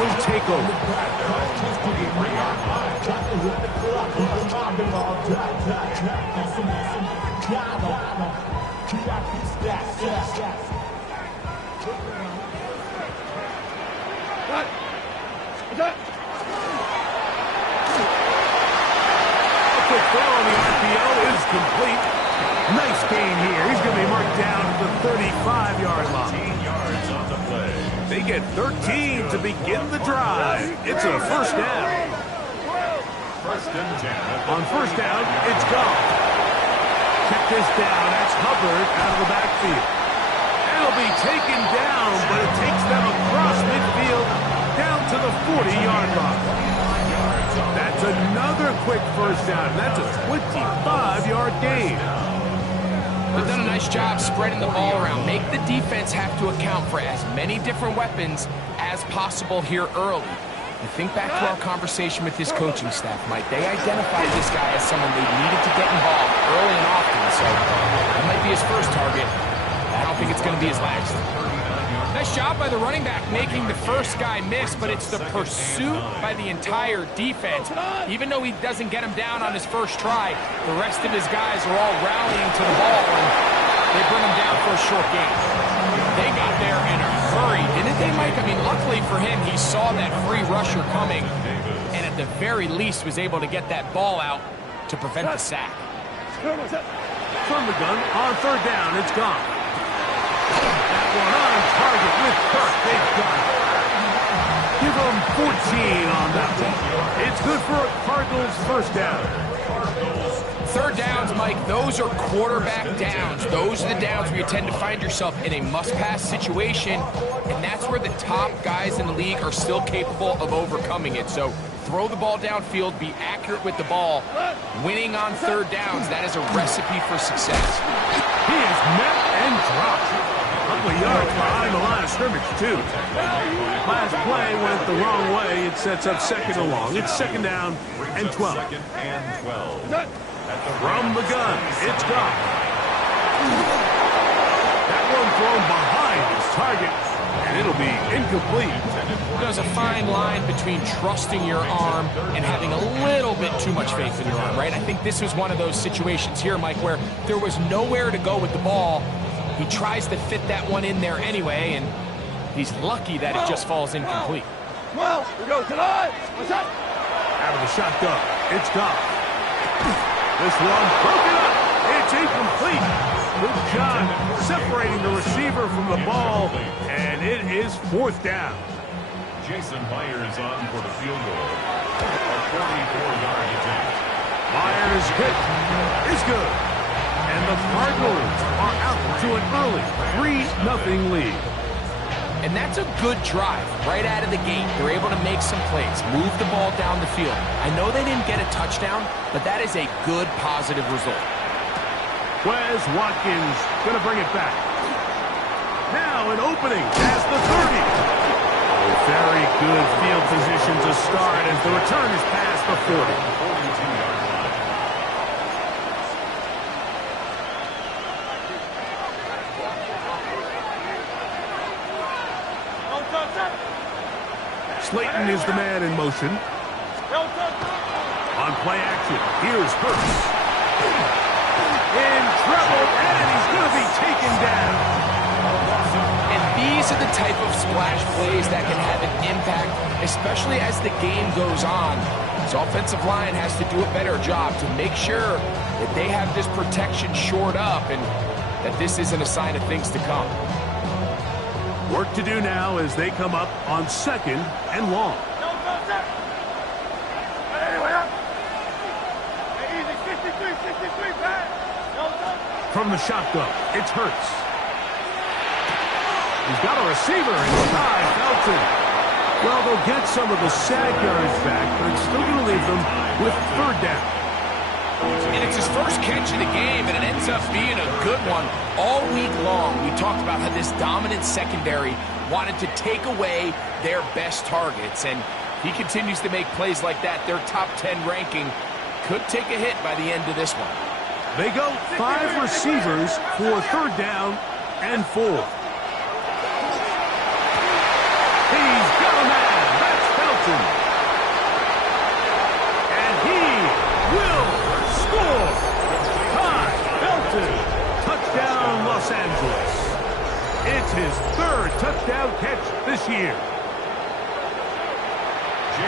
will take over. Quick throw on the RPO is complete. Nice gain here. He's going to be marked down at the 35-yard line. 15 yards on the play. They get 13 to begin the drive. It's a first down. First and 10. On first down, it's gone. Check this down. That's Hubbard out of the backfield. It'll be taken down, but it takes them across midfield down to the 40-yard line. That's another quick first down. That's a 25-yard gain. They've done a nice job spreading the ball around. Make the defense have to account for as many different weapons as possible here early. And think back to our conversation with his coaching staff, Mike. They identified this guy as someone they needed to get involved early and often. So that might be his first target. I don't think it's going to be his last. Nice job by the running back making the first guy miss, but it's the pursuit by the entire defense. Even though he doesn't get him down on his first try, the rest of his guys are all rallying to the ball, and they bring him down for a short gain. They got there in a hurry, didn't they, Mike? I mean, luckily for him, he saw that free rusher coming, and at the very least was able to get that ball out to prevent the sack. From the gun, on third down, it's gone. That one on target with Kirk. They've got it. Give them 14 on that one. It's good for a Cardinals first down. Third downs, Mike, those are quarterback downs. Those are the downs where you tend to find yourself in a must-pass situation, and that's where the top guys in the league are still capable of overcoming it. So throw the ball downfield, be accurate with the ball. Winning on third downs, that is a recipe for success. He is met and dropped. A couple of yards behind the line of scrimmage, too. Last play went the wrong way. It sets up second and long. It's second down and 12. Second and 12. From the gun, it's gone. That one thrown behind his target, and it'll be incomplete. There's a fine line between trusting your arm and having a little bit too much faith in your arm, right? I think this was one of those situations here, Mike, where there was nowhere to go with the ball. He tries to fit that one in there anyway, and he's lucky that it just falls incomplete. Well, we go tonight. What's that? Out of the shotgun, it's gone. This one broken up. It's incomplete. Good job separating the receiver from the ball, and it is fourth down. Jason Myers on for the field goal. A 44-yard attempt. Myers' hit is good. And the Cardinals are out to an early 3-0 lead. And that's a good drive right out of the gate. They're able to make some plays, move the ball down the field. I know they didn't get a touchdown, but that is a good, positive result. Wes Watkins going to bring it back. Now an opening as the 30. Oh, very good field position to start as the return is past the 40. 42-yard line. Slayton is the man in motion. On play action, here's Hurts. In trouble, and he's going to be taken down. And these are the type of splash plays that can have an impact, especially as the game goes on. His offensive line has to do a better job to make sure that they have this protection shored up and that this isn't a sign of things to come. Work to do now as they come up on second and long. From the shotgun, it's Hurts. He's got a receiver inside, Felton. Well, they'll get some of the sack yards back, but it's still going to leave them with third down. And it's his first catch of the game, and it ends up being a good one. All week long, we talked about how this dominant secondary wanted to take away their best targets, and he continues to make plays like that. Their top 10 ranking could take a hit by the end of this one. They go 5 receivers for third down and 4. He's got a man. That's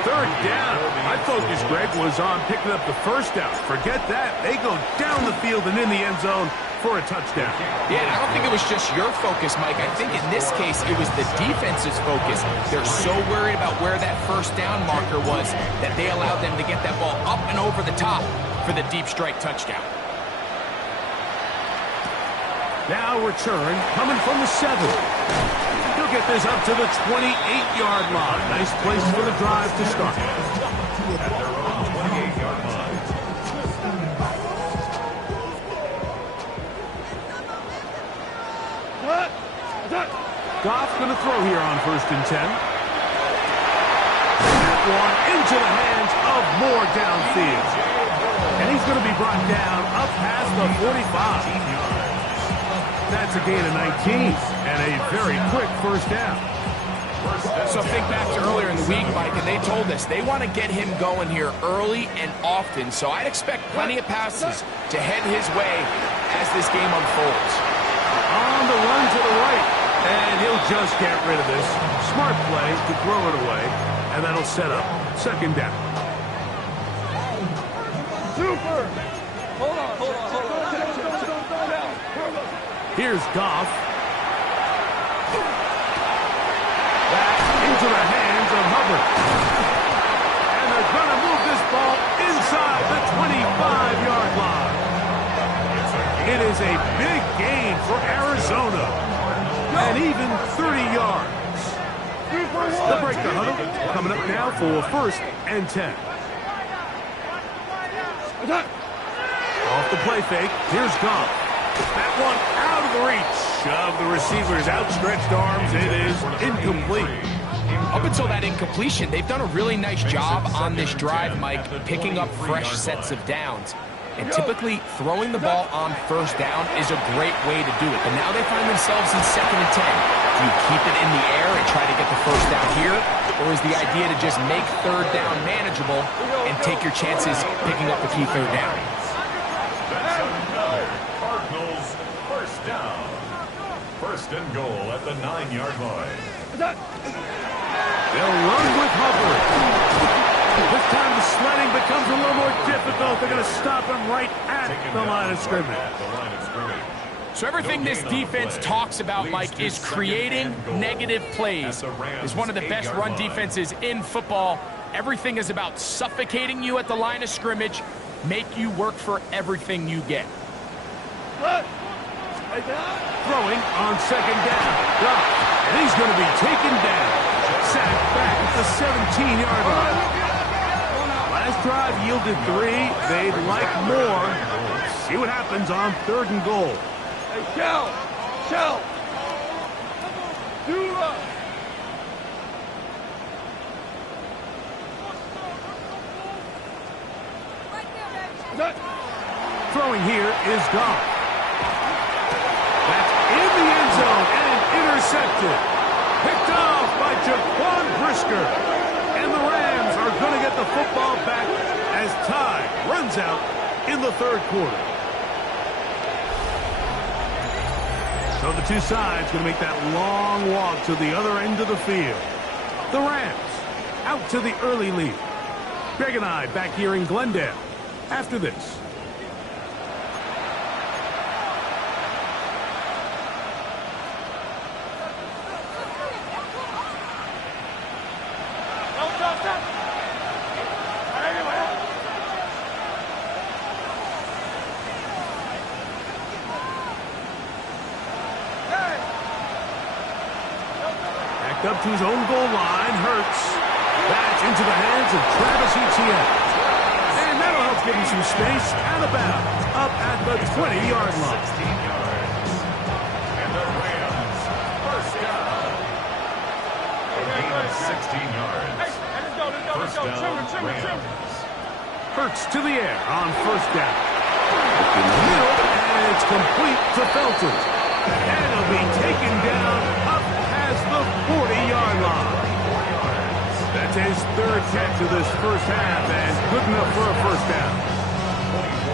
Third down. My focus, Greg, was on picking up the first down. Forget that. They go down the field and in the end zone for a touchdown. Yeah, I don't think it was just your focus, Mike. I think in this case, it was the defense's focus. They're so worried about where that first down marker was that they allowed them to get that ball up and over the top for the deep strike touchdown. Now return coming from the 7. He'll get this up to the 28-yard line. Nice place for the drive to start. At their own 28-yard line. Goff going to throw here on 1st and 10. That one into the hands of Moore downfield. And he's going to be brought down up past the 45. That's a gain of 19 and a very quick first down. So think back to earlier in the week, Mike, and they told us they want to get him going here early and often. So I'd expect plenty of passes to head his way as this game unfolds. On the run to the right, and he'll just get rid of this. Smart play to throw it away, and that'll set up 2nd down. Super! Hold on. Here's Goff. Back into the hands of Hubbard. And they're going to move this ball inside the 25-yard line. It is a big gain for Arizona. And even 30 yards. They'll break the huddle. Coming up now for 1st and 10. Off the play fake. Here's Goff. That one out of the reach of the receiver's outstretched arms. It is incomplete. Up until that incompletion, they've done a really nice job on this drive, Mike, picking up fresh sets of downs. And typically, throwing the ball on 1st down is a great way to do it. But now they find themselves in 2nd and 10. Do you keep it in the air and try to get the first down here? Or is the idea to just make 3rd down manageable and take your chances picking up the key 3rd down? Cardinals, 1st down. 1st and goal at the 9-yard line. They'll run with Hubbard. This time the sledding becomes a little more difficult. They're going to stop him right at the line of scrimmage. So everything this defense talks about, Mike, is creating negative plays. It's one of the best run defenses in football. Everything is about suffocating you at the line of scrimmage, make you work for everything you get. Throwing on 2nd down. And he's going to be taken down. Sacked back at the 17-yard line. Last drive yielded 3. They'd like more. See what happens on 3rd and goal. Hey, Shell! Throwing here is Goff. That's in the end zone and intercepted. Picked off by Jaquan Brisker. And the Rams are going to get the football back as time runs out in the 3rd quarter. So the two sides going to make that long walk to the other end of the field. The Rams out to the early lead. Greg and I back here in Glendale after this. Up to his own goal line, Hurts. That's into the hands of Travis Etienne. And that'll help give him some space out of bounds, up at the 20-yard line. And the Rams, 1st down. A gain of 16 yards. 1st down, Rams. Hurts to the air on 1st down. In the middle, and it's complete to Felton. And he'll be taken down up past the 40-yard line. That's his 3rd catch of this first half, and good enough for a 1st down.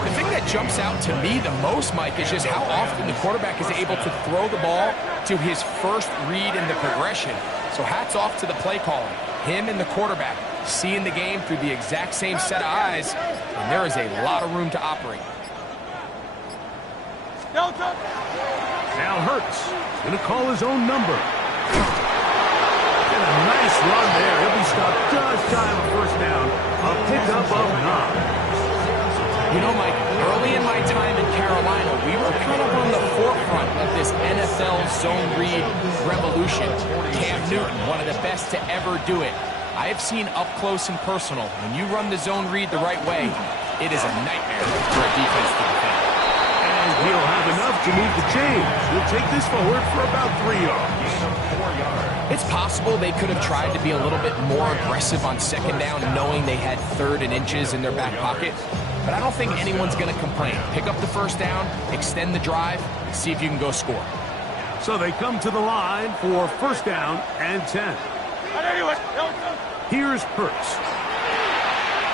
The thing that jumps out to me the most, Mike, is just how often the quarterback is able to throw the ball to his first read in the progression. So hats off to the play calling. Him and the quarterback seeing the game through the exact same set of eyes, and there is a lot of room to operate. Now Hurts going to call his own number. And a nice run there. He'll be stopped just shy of a first down. A pickup of 9. You know, Mike, early in my time in Carolina, we were kind of on the forefront of this NFL zone read revolution. Cam Newton, one of the best to ever do it. I have seen up close and personal, when you run the zone read the right way, it is a nightmare for a defense to defend. And he'll have enough to move the chains. He'll take this forward for about 3 yards. It's possible they could have tried to be a little bit more aggressive on second down, knowing they had 3rd and inches in their back pocket. But I don't think anyone's going to complain. Pick up the first down, extend the drive, see if you can go score. So they come to the line for first down and 10. Here's Hurts.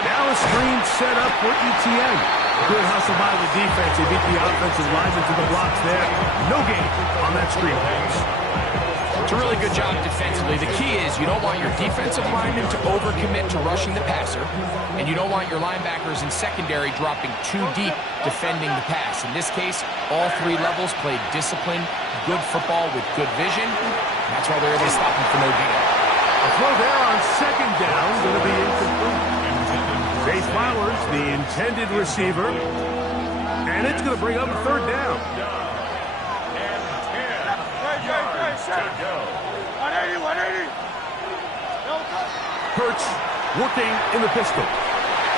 Now a screen set up for ETN. Good hustle by the defense. They beat the offensive lineman to the blocks there. No gain on that screen pass. It's a really good job defensively. The key is you don't want your defensive linemen to overcommit to rushing the passer, and you don't want your linebackers in secondary dropping too deep defending the pass. In this case, all 3 levels played disciplined, good football with good vision. That's why they're able to stop him for no gain. A throw there on second down, going to be incomplete. Chase Flowers, the intended receiver, and it's going to bring up a third down. Hurts working in the pistol.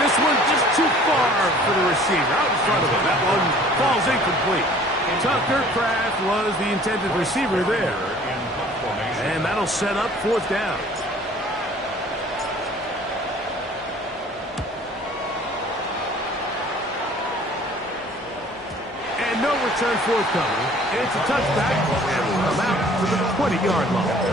This one just too far for the receiver. Out in front of him. That one falls incomplete. Tucker Kraft was the intended receiver there. And that'll set up fourth down. And no return forthcoming. It's a touchback, and will come out to the 20-yard line.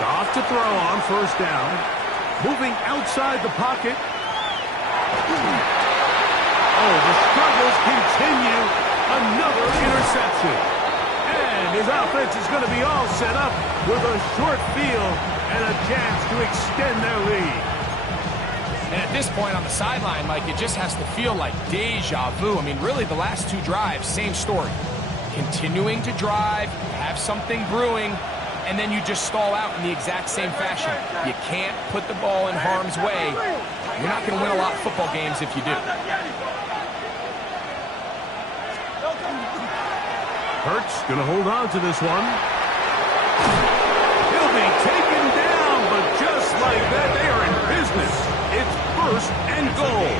Off to throw on first down. Moving outside the pocket. Oh, the struggles continue. Another interception. And his offense is going to be all set up with a short field and a chance to extend their lead. And at this point on the sideline, Mike, it just has to feel like deja vu. I mean, really, the last 2 drives, same story. Continuing to drive, have something brewing, and then you just stall out in the exact same fashion. You can't put the ball in harm's way. You're not going to win a lot of football games if you do. Hurts going to hold on to this one. He'll be taken down, but just like that, they are in business. It's first and goal.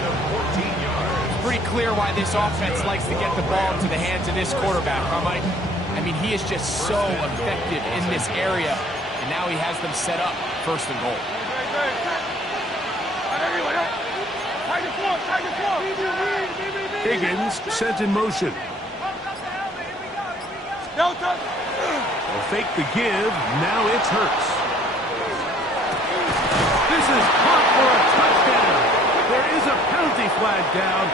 It's pretty clear why this offense likes to get the ball into the hands of this quarterback, huh, Mike? I mean, he is just so effective in this area, and now he has them set up first and goal. Higgins sent in motion. They'll fake the give. Now it's Hurts. This is caught for a touchdown. There is a penalty flag down.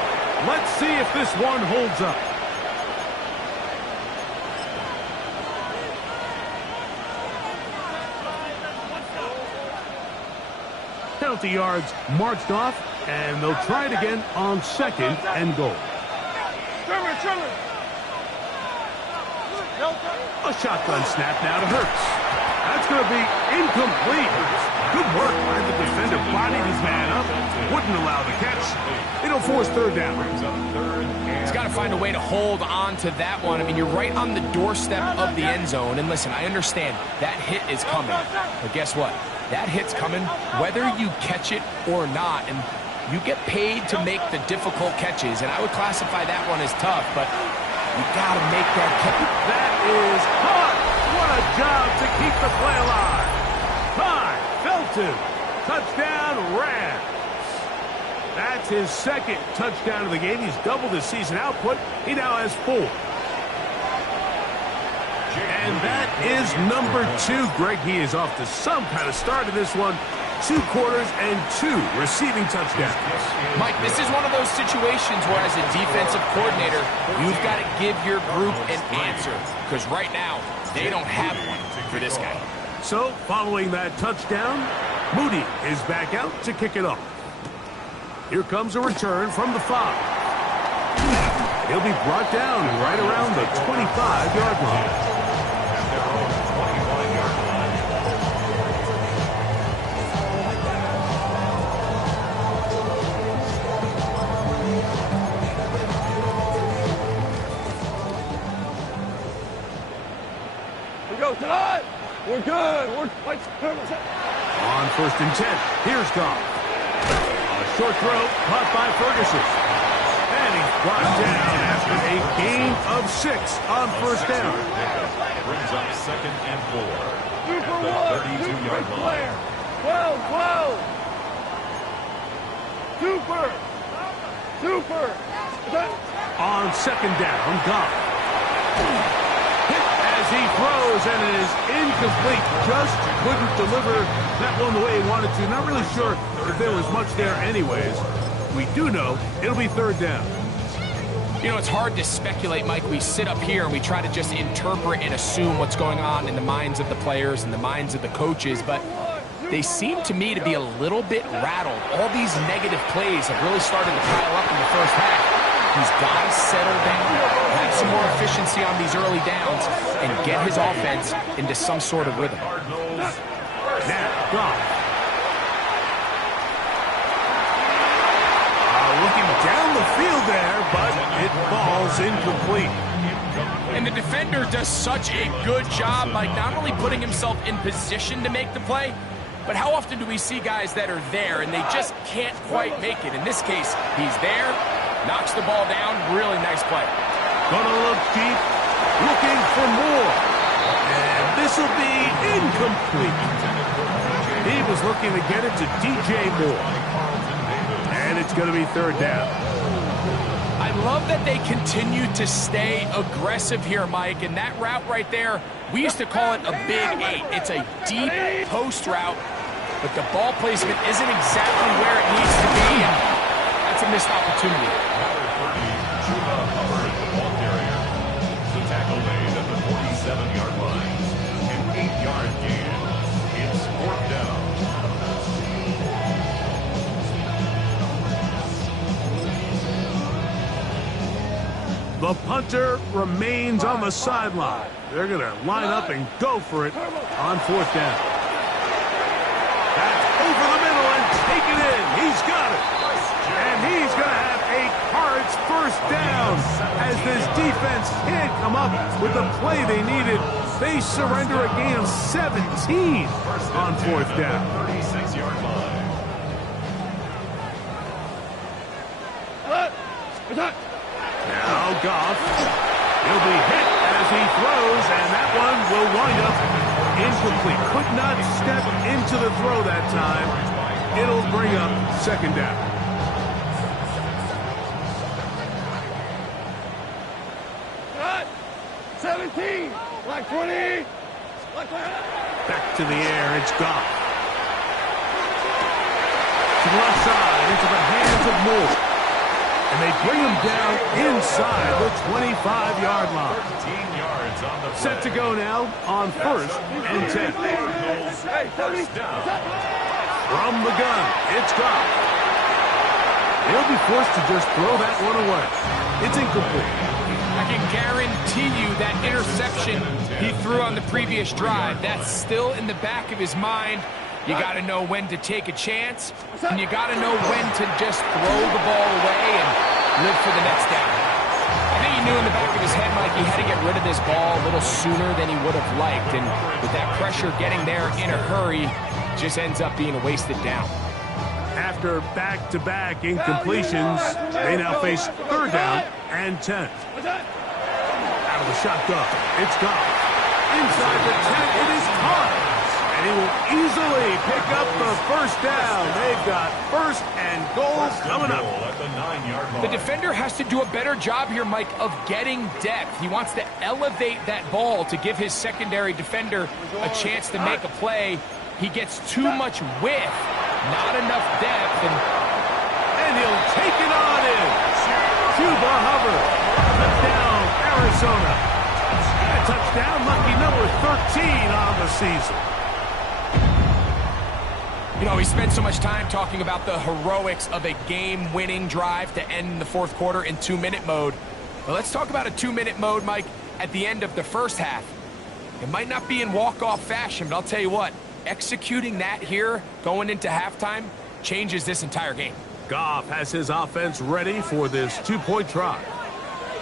Let's see if this one holds up. Penalty yards marched off, and they'll try it again on second and goal. A shotgun snap now to Hurts. That's going to be incomplete. Good work by the defender. Bodied his man up. Wouldn't allow the catch. It'll force third down. He's got to find a way to hold on to that one. I mean, you're right on the doorstep of the end zone. And listen, I understand that hit is coming. But guess what? That hit's coming whether you catch it or not. And you get paid to make the difficult catches. And I would classify that one as tough, but you got to make that catch. That is caught. What a job to keep the play alive. Time, Felton. Touchdown, Rams. That's his second touchdown of the game. He's doubled his season output. He now has 4. And that is number 2. Greg, he is off to some kind of start in this one. 2 quarters and 2 receiving touchdowns. Mike, this is one of those situations where as a defensive coordinator, you've got to give your group an answer. Because right now, they don't have one for this guy. So, following that touchdown, Moody is back out to kick it off. Here comes a return from the 5. He'll be brought down right around the 25-yard line. We go tonight. We're good. We're On 1st and 10, here's Goff. A short throw caught by Ferguson. And he's brought down after a gain of 6 on 1st down. Brings up 2nd and 4. Super At one. the 32-yard Super line. 12. Super. On 2nd down, Goff. Hit as he throws, and it is incomplete. Just couldn't deliver that one the way he wanted to. Not really sure if there was much there anyways. We do know it'll be 3rd down. You know, it's hard to speculate, Mike. We sit up here and we try to just interpret and assume what's going on in the minds of the players and the minds of the coaches, but they seem to me to be a little bit rattled. All these negative plays have really started to pile up in the first half. These guys settle down, have some more efficiency on these early downs, and get his offense into some sort of rhythm. Now, Goff. Looking down the field there, but it falls incomplete. And the defender does such a good job, like not only putting himself in position to make the play, but how often do we see guys that are there and they just can't quite make it? In this case, he's there, knocks the ball down, really nice play. Gonna look deep, looking for more. And this will be incomplete. He was looking to get it to DJ Moore. And it's going to be 3rd down. I love that they continue to stay aggressive here, Mike. And that route right there, we used to call it a big 8. It's a deep post route, but the ball placement isn't exactly where it needs to be. And that's a missed opportunity. Chuba Hubbard, the ball carrier. The tackle made at the 47-yard line. An 8-yard gain. It's 4th down. The punter remains on the sideline. They're going to line up and go for it on 4th down. That's over the middle and take it in. He's got it. And he's going to have a Cards 1st down as this defense can't come up with the play they needed. They surrender a gain of 17 on 4th down. 36-yard line. Now Goff, he'll be hit as he throws, and that one will wind up incomplete. Could not step into the throw that time. It'll bring up 2nd down. Cut. 17. Black 20. Black 20. Back to the air, it's Goff. To the left side, into the hands of Moore. And they bring him down inside the 25-yard line. 13 yards on the play. Set to go now on 1st and 10. Hey, 70. From the gun, it's Goff. He'll be forced to just throw that one away. It's incomplete. I can guarantee you that interception he threw on the previous drive, that's still in the back of his mind. You got to know when to take a chance, and you got to know when to just throw the ball away and live for the next down. I think he knew in the back of his head, Mike, he had to get rid of this ball a little sooner than he would have liked, and with that pressure getting there in a hurry, just ends up being a wasted down. After back-to-back incompletions, they now face 3rd down and 10. Out of the shotgun, it's Goff. Inside the 10, it is Cards. And he will easily pick up the 1st down. They've got 1st and goal coming up. At the 9-yard line. The defender has to do a better job here, Mike, of getting depth. He wants to elevate that ball to give his secondary defender a chance to make a play. He gets too much width, not enough depth, and he'll take it on in. Chuba Hubbard. Touchdown, Arizona. A touchdown, lucky number 13 on the season. You know, we spent so much time talking about the heroics of a game-winning drive to end the fourth quarter in 2-minute mode. Well, let's talk about a 2-minute mode, Mike, at the end of the first half. It might not be in walk-off fashion, but I'll tell you what, executing that here, going into halftime, changes this entire game. Goff has his offense ready for this two-point try.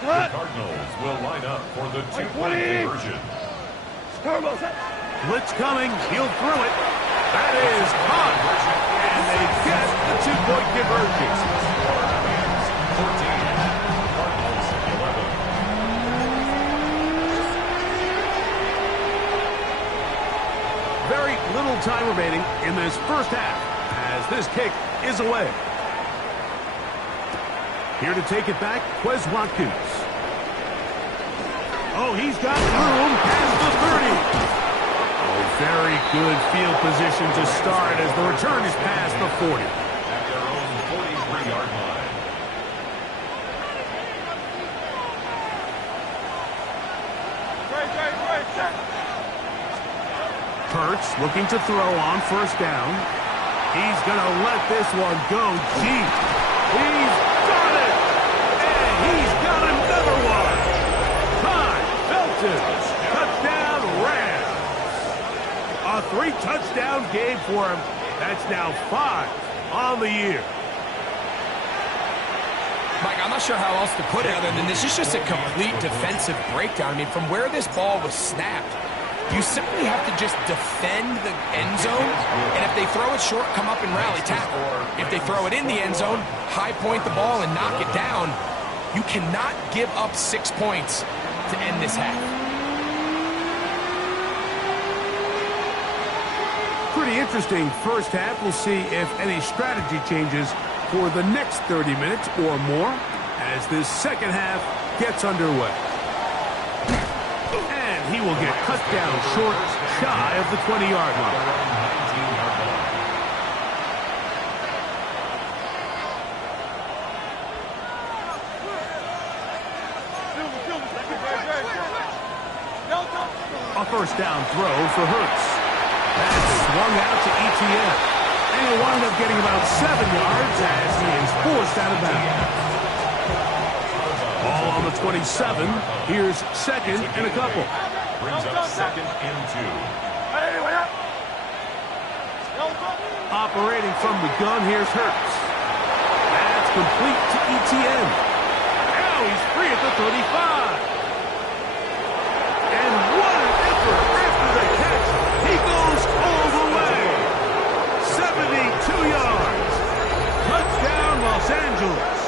The Cardinals will line up for the two-point conversion. Blitz coming. He'll throw it. That is caught. And they get the two-point conversion. 14, Cardinals 11. Very little time remaining in this first half as this kick is away. Here to take it back, Quez Watkins. Oh, he's got room past the 30. Oh, very good field position to start as the return is past the 40. At their own 43-yard line. Hurts looking to throw on first down. He's going to let this one go deep. He's got it! And he's got another one! Time, Felton! Touchdown, Rams! A 3-touchdown game for him. That's now 5 on the year. Mike, I'm not sure how else to put it other than this is just a complete defensive breakdown. I mean, from where this ball was snapped, you simply have to just defend the end zone, and if they throw it short, come up and rally tackle. If they throw it in the end zone, high point the ball and knock it down. You cannot give up 6 points to end this half. Pretty interesting first half. We'll see if any strategy changes for the next 30 minutes or more as this second half gets underway. And he will get cut down short, shy of the 20-yard line. A first down throw for Hurts. That's swung out to ETN. And he'll wind up getting about 7 yards as he is forced out of bounds. Ball on the 27. Here's second and a couple. Brings up second and 2. Operating from the gun, here's Hurts. That's complete to ETN. Now he's free at the 35. And what an effort after the catch. He goes all the way. 72 yards. Touchdown, Los Angeles.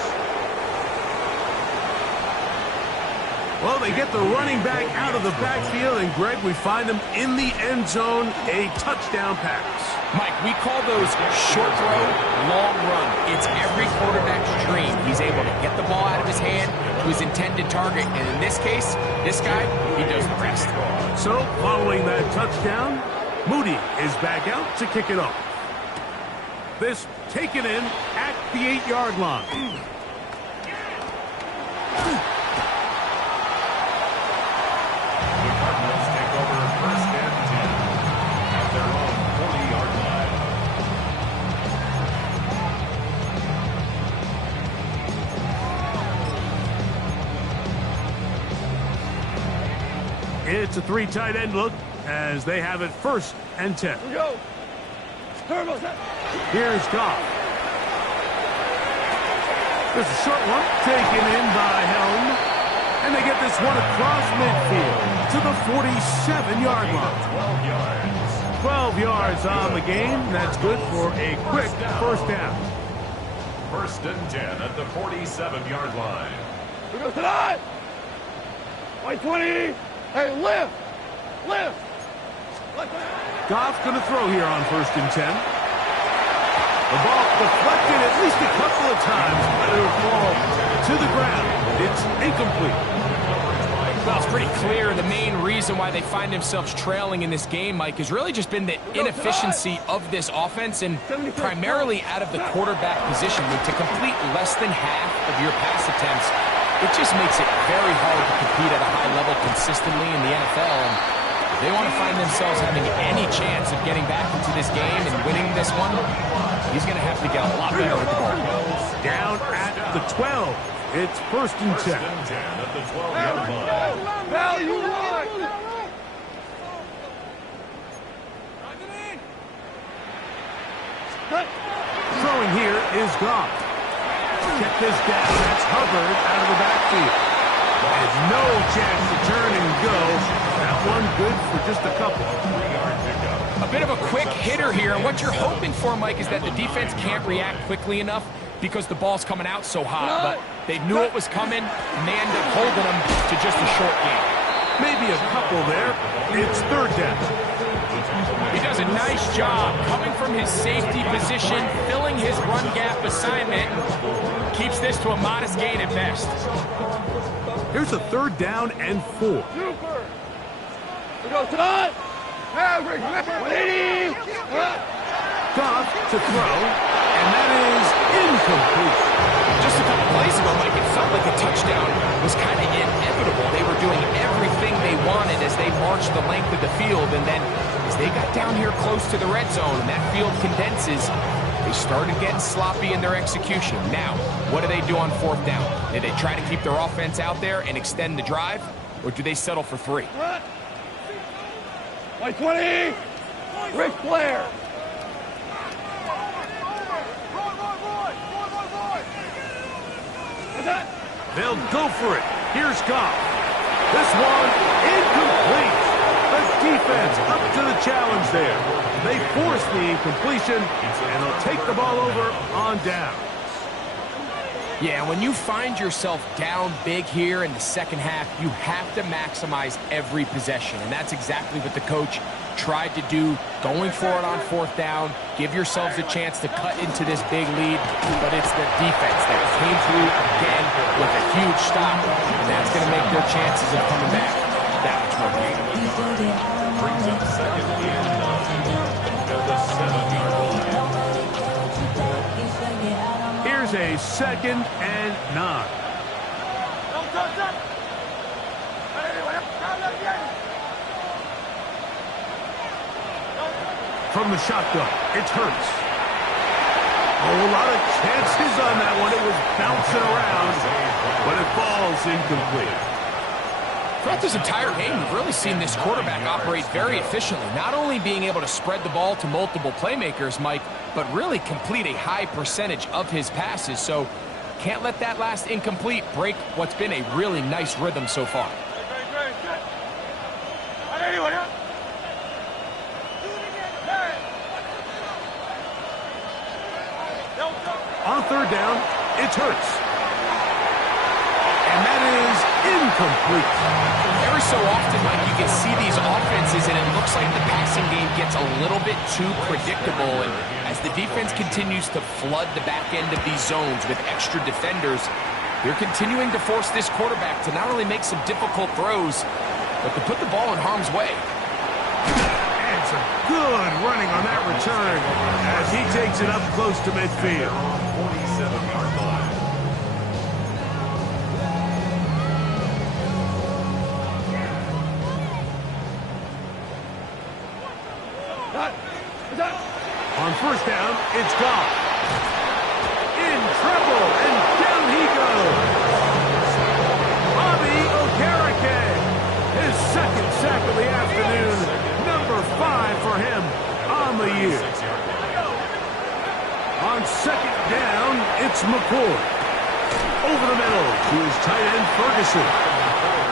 Well, they get the running back out of the backfield, and Greg, we find him in the end zone, a touchdown pass. Mike, we call those short throw, long run. It's every quarterback's dream. He's able to get the ball out of his hand to his intended target, and in this case, this guy, he does the rest. So, following that touchdown, Moody is back out to kick it off. This taken in at the 8-yard line. The Cardinals take over first and 10 at their own 40-yard line. It's a 3 tight end look as they have it first and 10. Here we go. Here's Goff. There's a short one taken in by Helm. And they get this one across midfield to the 47-yard line. 12 yards. 12 yards on the game. That's good for a quick first down. First and 10 at the 47-yard line. Here goes tonight. White 20. Hey, lift. Lift. Goff's going to throw here on first and 10. The ball deflected at least a couple of times, but it will fall to the ground. It's incomplete. Well, pretty clear the main reason why they find themselves trailing in this game, Mike, has really just been the inefficiency of this offense and primarily out of the quarterback position. To complete less than half of your pass attempts, it just makes it very hard to compete at a high level consistently in the NFL. And if they want to find themselves having any chance of getting back into this game and winning this one, he's going to have to get a lot better with the ball. Down at the 12. It's 1st and 10. At the 12-yard line. Now you run! Throwing here is Goff. Check this down. That's Hubbard out of the backfield. And no chance to turn and go. That one good for just a couple. 3-yard pickup. A bit of a quick hitter here. And what you're hoping for, Mike, is that the defense can't react quickly enough because the ball's coming out so hot. But they knew it was coming, and they ended up holding them to just a short game. Maybe a couple there. It's 3rd down. He does a nice job coming from his safety position, filling his run gap assignment, keeps this to a modest gain at best. Here's a 3rd down and 4. Super! We go tonight! Average 180! Goff to throw, and that is incomplete. Just a couple plays ago, Mike, it felt like a touchdown was kind of inevitable. They were doing everything they wanted as they marched the length of the field, and then as they got down here close to the red zone and that field condenses, they started getting sloppy in their execution. Now, what do they do on 4th down? Do they try to keep their offense out there and extend the drive, or do they settle for 3? White 20! Ric Flair! They'll go for it. Here's Goff. This one incomplete. The defense up to the challenge there. They force the incompletion, and they'll take the ball over on down. Yeah, when you find yourself down big here in the second half, you have to maximize every possession, and that's exactly what the coach tried to do, going for it on 4th down, give yourselves a chance to cut into this big lead, but it's the defense that came through again with a huge stop, and that's going to make their chances of coming back that much more big. Brings up 2nd and 9 at the 7-yard line. Here's a 2nd and 9. From the shotgun, it's Hurts. Oh, a lot of chances on that one. It was bouncing around, but it falls incomplete. Throughout this entire game, we've really seen this quarterback operate very efficiently, not only being able to spread the ball to multiple playmakers, Mike, but really complete a high percentage of his passes. So can't let that last incomplete break what's been a really nice rhythm so far. On 3rd down, it's Hurts. And that is incomplete. Every so often, Mike, you can see these offenses, and it looks like the passing game gets a little bit too predictable. And as the defense continues to flood the back end of these zones with extra defenders, they're continuing to force this quarterback to not only make some difficult throws, but to put the ball in harm's way. And some good running on that return as he takes it up close to midfield. 47-yard line. On 1st down, it's Goff. In trouble, and down he goes. Bobby Okereke, his 2nd sack of the afternoon, number 5 for him on the year. On 2nd down, it's McCoy. Over the middle to his tight end, Ferguson.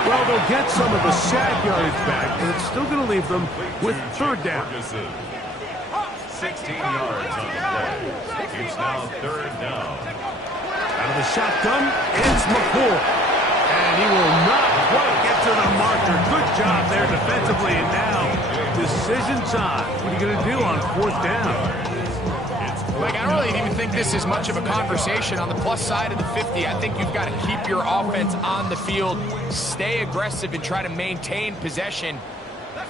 Well, they'll get some of the sack yardage back, but it's still going to leave them with 3rd down. 16 yards on the play. It's now 3rd down. Out of the shotgun, it's McCoy. And he will not quite get to the marker. Good job there defensively, and now decision time. What are you going to do on 4th down? Like, I don't really even think this is much of a conversation on the plus side of the 50. I think you've got to keep your offense on the field, stay aggressive, and try to maintain possession.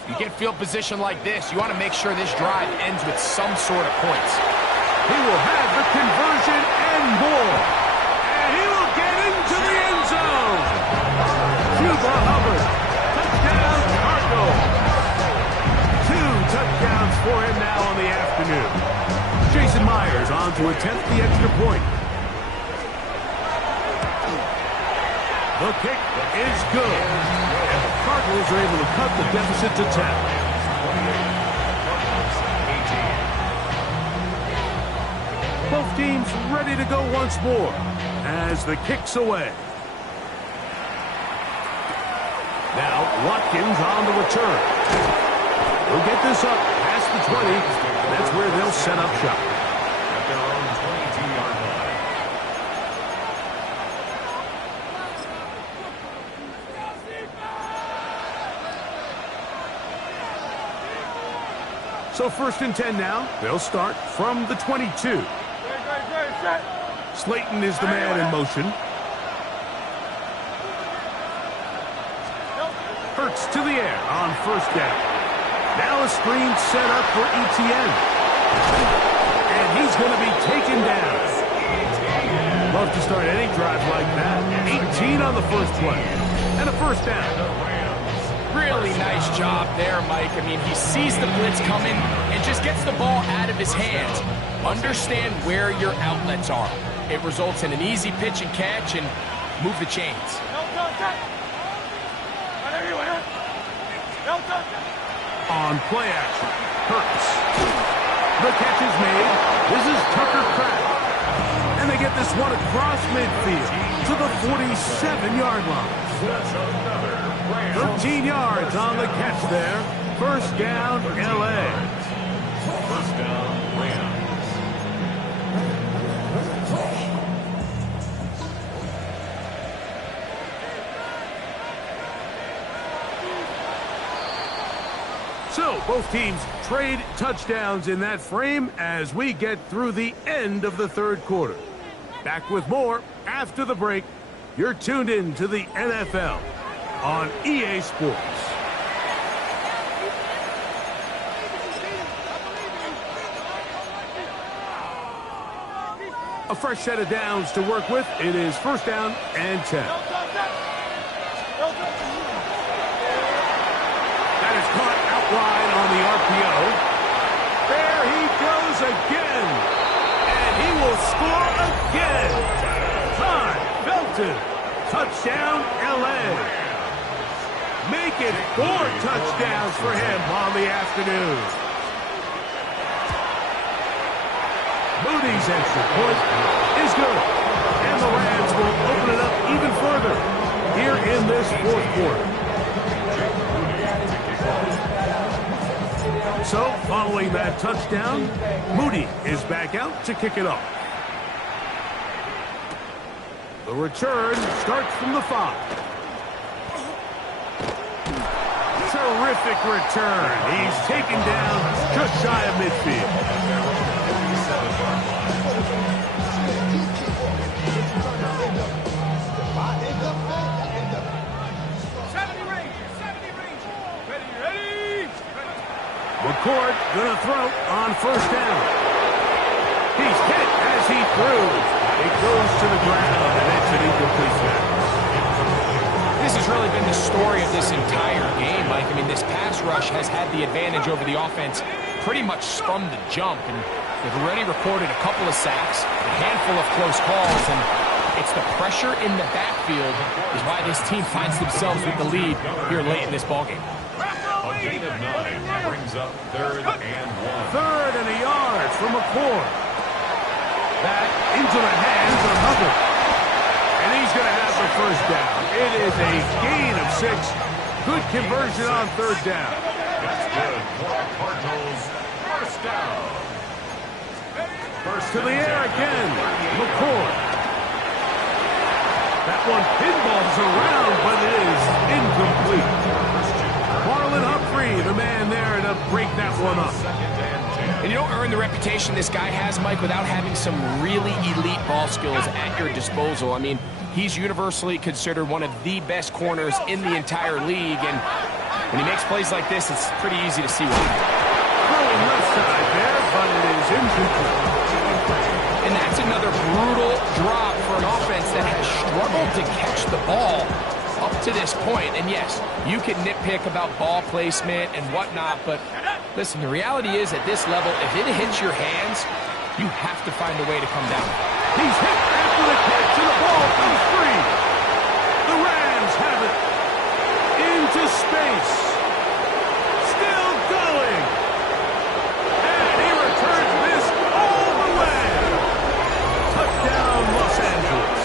You get field position like this, you want to make sure this drive ends with some sort of points. He will have the conversion and more. And he will get into the end zone. Chuba Hubbard. Touchdown, Cardinals. 2 touchdowns for him now on the afternoon. Jason Myers on to attempt the extra point. The kick is good. And the Cardinals are able to cut the deficit to 10. Both teams ready to go once more as the kick's away. Now Watkins on the return. He'll get this up past the 20. That's where they'll set up shop. At their own 22-yard line. So 1st and 10 now. They'll start from the 22. Slayton is the man in motion. Hurts to the air on 1st down. Now a screen set up for Etienne. And he's going to be taken down. Love to start any drive like that. 18 on the first play. And a 1st down. Really nice job there, Mike. I mean, he sees the blitz coming and just gets the ball out of his hands. Understand where your outlets are. It results in an easy pitch and catch and move the chains. On play action, Hurts. The catch is made. This is Tucker Kraft. And they get this one across midfield to the 47-yard line. 13 yards on the catch there. 1st down, L.A. 1st down, Rams. So, both teams trade touchdowns in that frame as we get through the end of the 3rd quarter. Back with more after the break. You're tuned in to the NFL on EA Sports. A fresh set of downs to work with. It is 1st down and 10. That is caught out wide on the RPO. There he goes again. And he will score again. Todd Felton. Touchdown, L.A. Make it 4 touchdowns for him on the afternoon. Moody's extra point is good. And the Rams will open it up even further here in this 4th quarter. So, following that touchdown, Moody is back out to kick it off. The return starts from the 5. Terrific return. He's taken down just shy of midfield. McCord gonna throw on 1st down. He's hit as he throws. It goes to the ground, and it's an incomplete pass. This has really been the story of this entire game, Mike. I mean, this pass rush has had the advantage over the offense pretty much from the jump, and they've already recorded a couple of sacks, a handful of close calls, and it's the pressure in the backfield is why this team finds themselves with the lead here late in this ballgame. A gain of 9 brings up 3rd and 1. 3rd and a yard from McCord. Back into the hands of Hubbard. And he's going to have the 1st down. It is a gain of 6. Good conversion on 3rd down. That's good for the Cardinals. 1st down. To the air again. McCord. That one pinballs around, but it is incomplete. Marlon Humphrey, the man there to break that one up. 2nd and 10. And you don't earn the reputation this guy has, Mike, without having some really elite ball skills at your disposal. I mean, he's universally considered one of the best corners in the entire league, and when he makes plays like this, it's pretty easy to see why. Throwing left side there, but it is incomplete. And that's another brutal drop for an offense that has struggled to catch the ball up to this point. And yes, you can nitpick about ball placement and whatnot, but listen, the reality is at this level, if it hits your hands, you have to find a way to come down. He's hit after the catch, and the ball comes free. The Rams have it. Into space. Still going. And he returns this all the way. Touchdown, Los Angeles.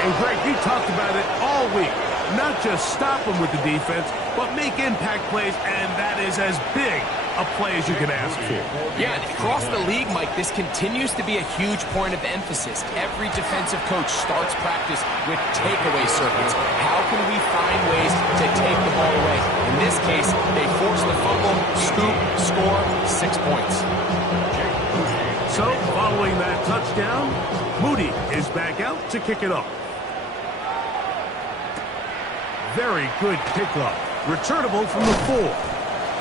And Greg, you talked about it all week. Not just stop them with the defense, but make impact plays, and that is as big a play as you can ask for. Yeah, and across the league, Mike, this continues to be a huge point of emphasis. Every defensive coach starts practice with takeaway circuits. How can we find ways to take the ball away? In this case, they force the fumble, scoop, score, 6 points. So, following that touchdown, Moody is back out to kick it off. Very good kickoff. Returnable from the 4.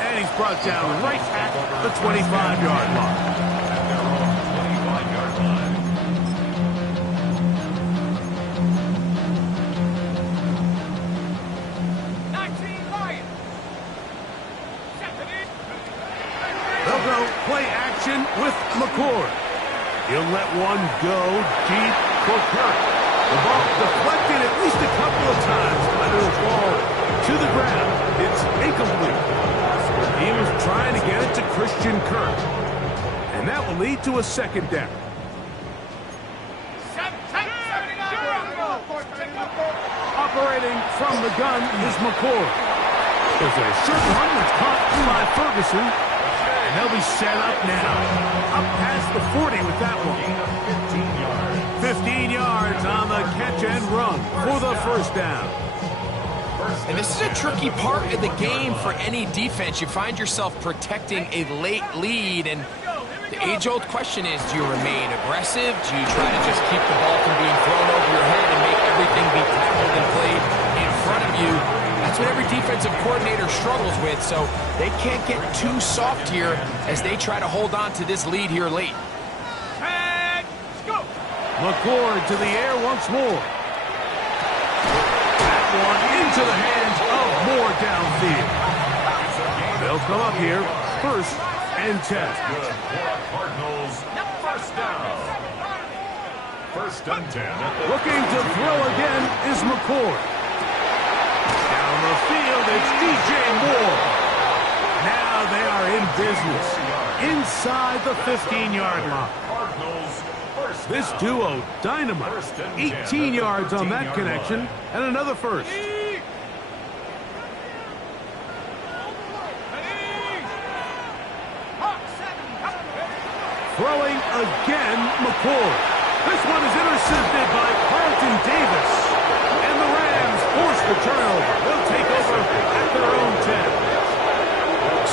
And he's brought down right at the 25-yard line. At their own 25-yard line. They'll go play action with McCord. He'll let one go deep for Kirk. The ball deflected at least a couple of times, but it'll fall to the ground. It's incomplete. He was trying to get it to Christian Kirk. And that will lead to a second down. Operating from the gun is McCord. There's a certain run that's caught by Ferguson. And they'll be set up now. Up past the 40 with that one. 15 yards on the catch and run for the first down. And this is a tricky part of the game for any defense. You find yourself protecting a late lead, and the age-old question is, do you remain aggressive? Do you try to just keep the ball from being thrown over your head and make everything be tackled and played in front of you? That's what every defensive coordinator struggles with, so they can't get too soft here as they try to hold on to this lead here late. McCord to the air once more. That one into the hands of Moore downfield. They'll come up here, 1st and 10. Good for Cardinals. First down. 1st and 10. Looking to throw again is McCord. Down the field, it's DJ Moore. Now they are in business. Inside the 15-yard line. Cardinals. This duo, dynamite. 18 yards on that connection, and another first. Throwing again, McCord. This one is intercepted by Carlton Davis. And the Rams force the turnover. They'll take over at their own 10.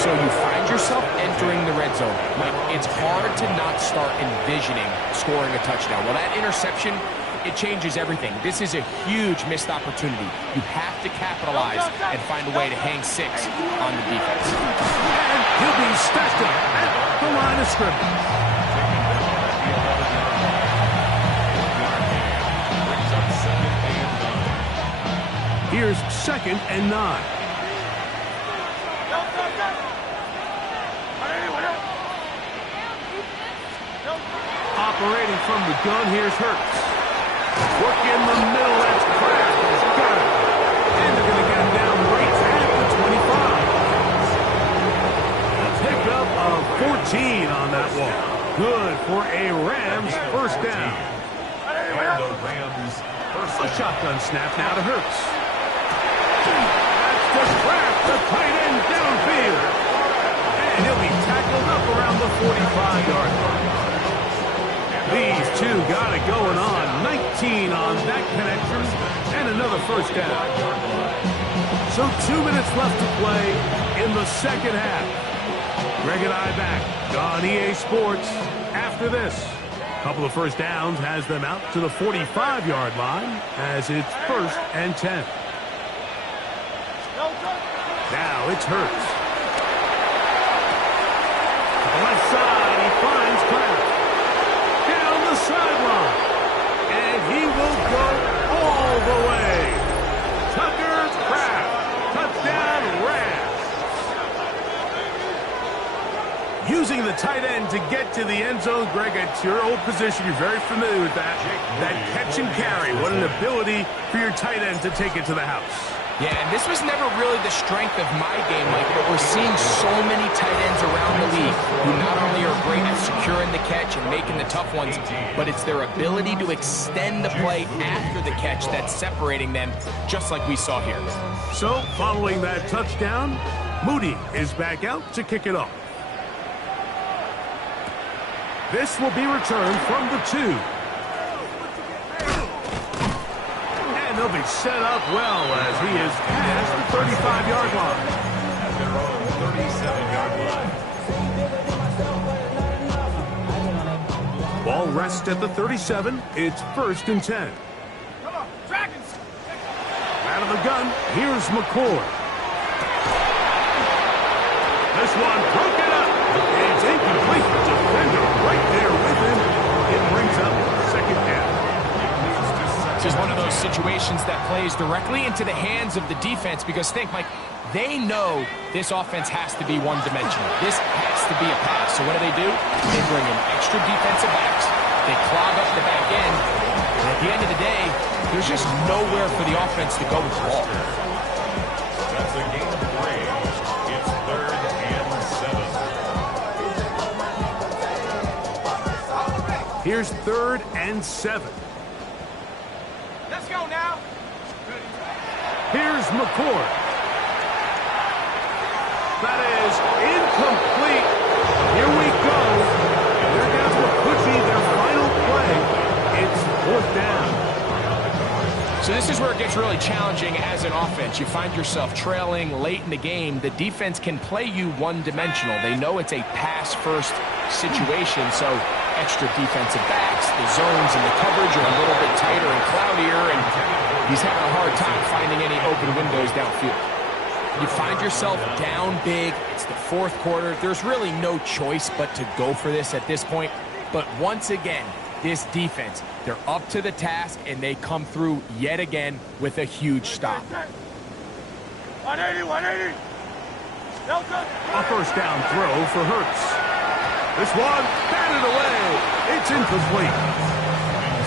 So you find yourself entering the red zone. Like, it's hard to not start envisioning scoring a touchdown. Well, that interception, it changes everything. This is a huge missed opportunity. You have to capitalize and find a way to hang 6 on the defense. And he'll be stacked up at the line of scrimmage. Here's 2nd and 9. Operating from the gun, here's Hurts. Work in the middle, that's Kraft. He's got it. And they're going to get him down right at the 25. A pickup of 14 on that one. Good for a Rams first down. A shotgun snap now to Hurts. That's just Kraft, the tight end downfield. And he'll be tackled up around the 45-yard line. These two got it going on. 19 on that connection, and another first down. So 2 minutes left to play in the second half. Greg and I back on EA Sports after this. A couple of first downs has them out to the 45-yard line as it's 1st and 10. Now it's Hurts. To the left side, he finds Kraft. Down the sideline. And he will go all the way. Tucker Kraft. Touchdown, Rams. Using the tight end to get to the end zone, Greg, it's your old position. You're very familiar with that. That catch and carry. What an ability for your tight end to take it to the house. Yeah, and this was never really the strength of my game, Mike, but we're seeing so many tight ends around the league who not only are great at securing the catch and making the tough ones, but it's their ability to extend the play after the catch that's separating them, just like we saw here. So, following that touchdown, Moody is back out to kick it off. This will be returned from the 2. And they'll be set up well as he is past the 35-yard line. At their own 37-yard line. Ball rests at the 37. It's 1st and 10. Come on, Dragons! Out of the gun, here's McCoy. This one broke it up. It's incomplete. Defender right there with him. It brings up 2nd down. This is one of those situations that plays directly into the hands of the defense because think, Mike, they know this offense has to be one-dimensional. This has to be a pass. So what do? They bring in extra defensive backs. They clog up the back end. And at the end of the day, there's just nowhere for the offense to go with the ball. That's a game of 3. It's 3rd and 7. Here's 3rd and 7. Let's go now! Here's McCoy. That is incomplete. Here we go. And there goes what could be their final play. It's 4th down. So this is where it gets really challenging as an offense. You find yourself trailing late in the game. The defense can play you one-dimensional. They know it's a pass-first situation, so extra defensive backs, the zones and the coverage are a little bit tighter and cloudier, and he's having a hard time finding any open windows downfield. You find yourself down big. It's the 4th quarter. There's really no choice but to go for this at this point. But once again, this defense, they're up to the task, and they come through yet again with a huge stop. 180, 180! Delta! A 1st down throw for Hurts. This one, batted away. It's incomplete.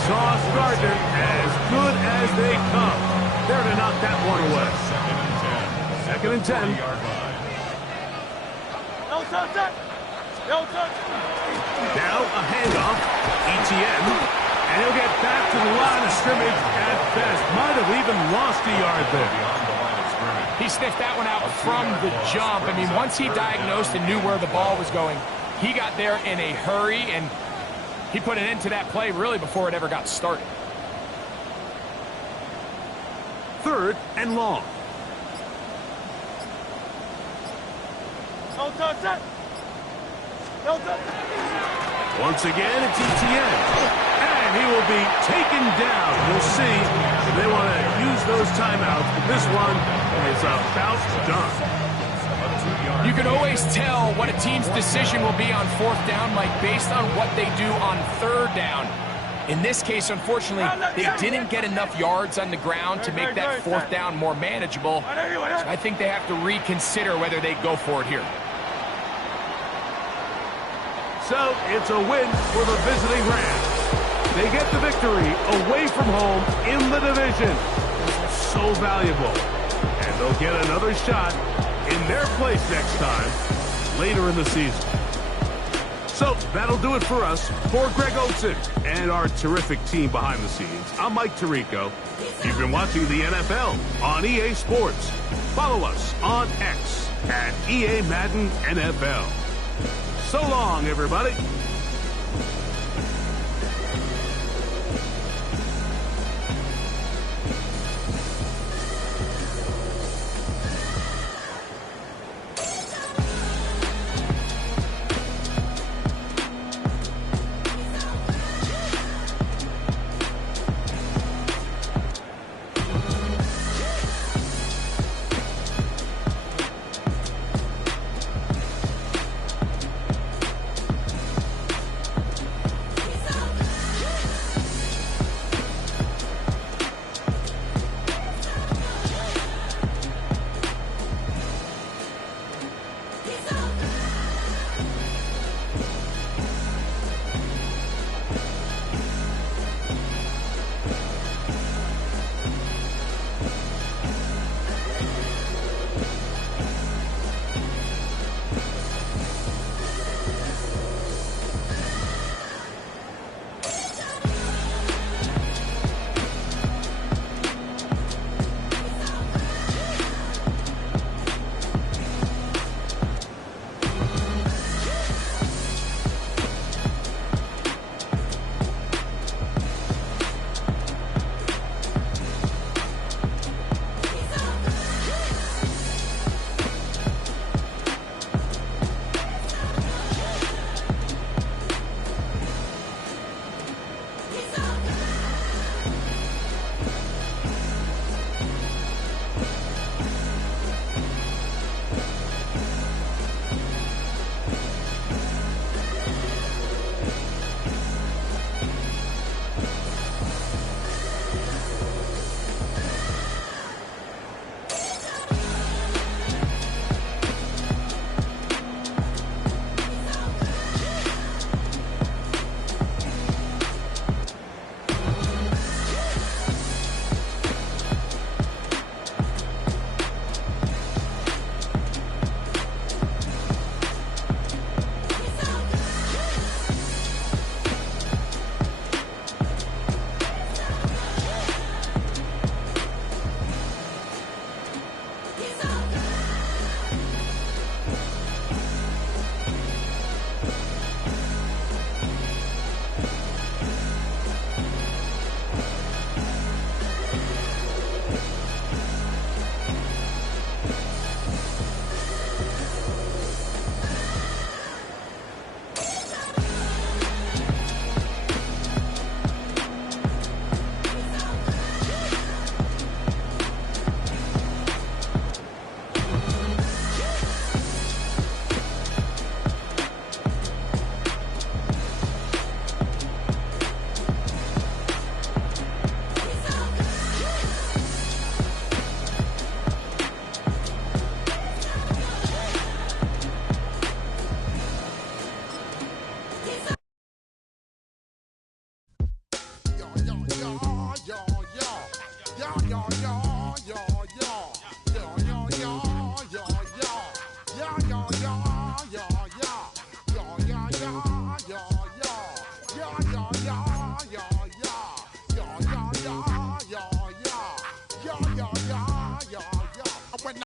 Sauce Gardner, as good as they come. There to knock that one away. 2nd and 10. No touch! No touch! Now a handoff. ETN. And he'll get back to the line of scrimmage at best. Might have even lost a yard there. He sniffed that one out from the jump. I mean, once he diagnosed and knew where the ball was going, he got there in a hurry, and he put an end to that play really before it ever got started. 3rd and long. No touch! No touch! Once again, it's ETN. And he will be taken down. We'll see if they want to use those timeouts. But this one is about done. You can always tell what a team's decision will be on 4th down, Mike, based on what they do on 3rd down. In this case, unfortunately, they didn't get enough yards on the ground to make that 4th down more manageable. So I think they have to reconsider whether they go for it here. So it's a win for the visiting Rams. They get the victory away from home in the division. This is so valuable. And they'll get another shot in their place next time, later in the season. So that'll do it for us. For Greg Olsen and our terrific team behind the scenes, I'm Mike Tirico. You've been watching the NFL on EA Sports. Follow us on X at EA Madden NFL. So long, everybody.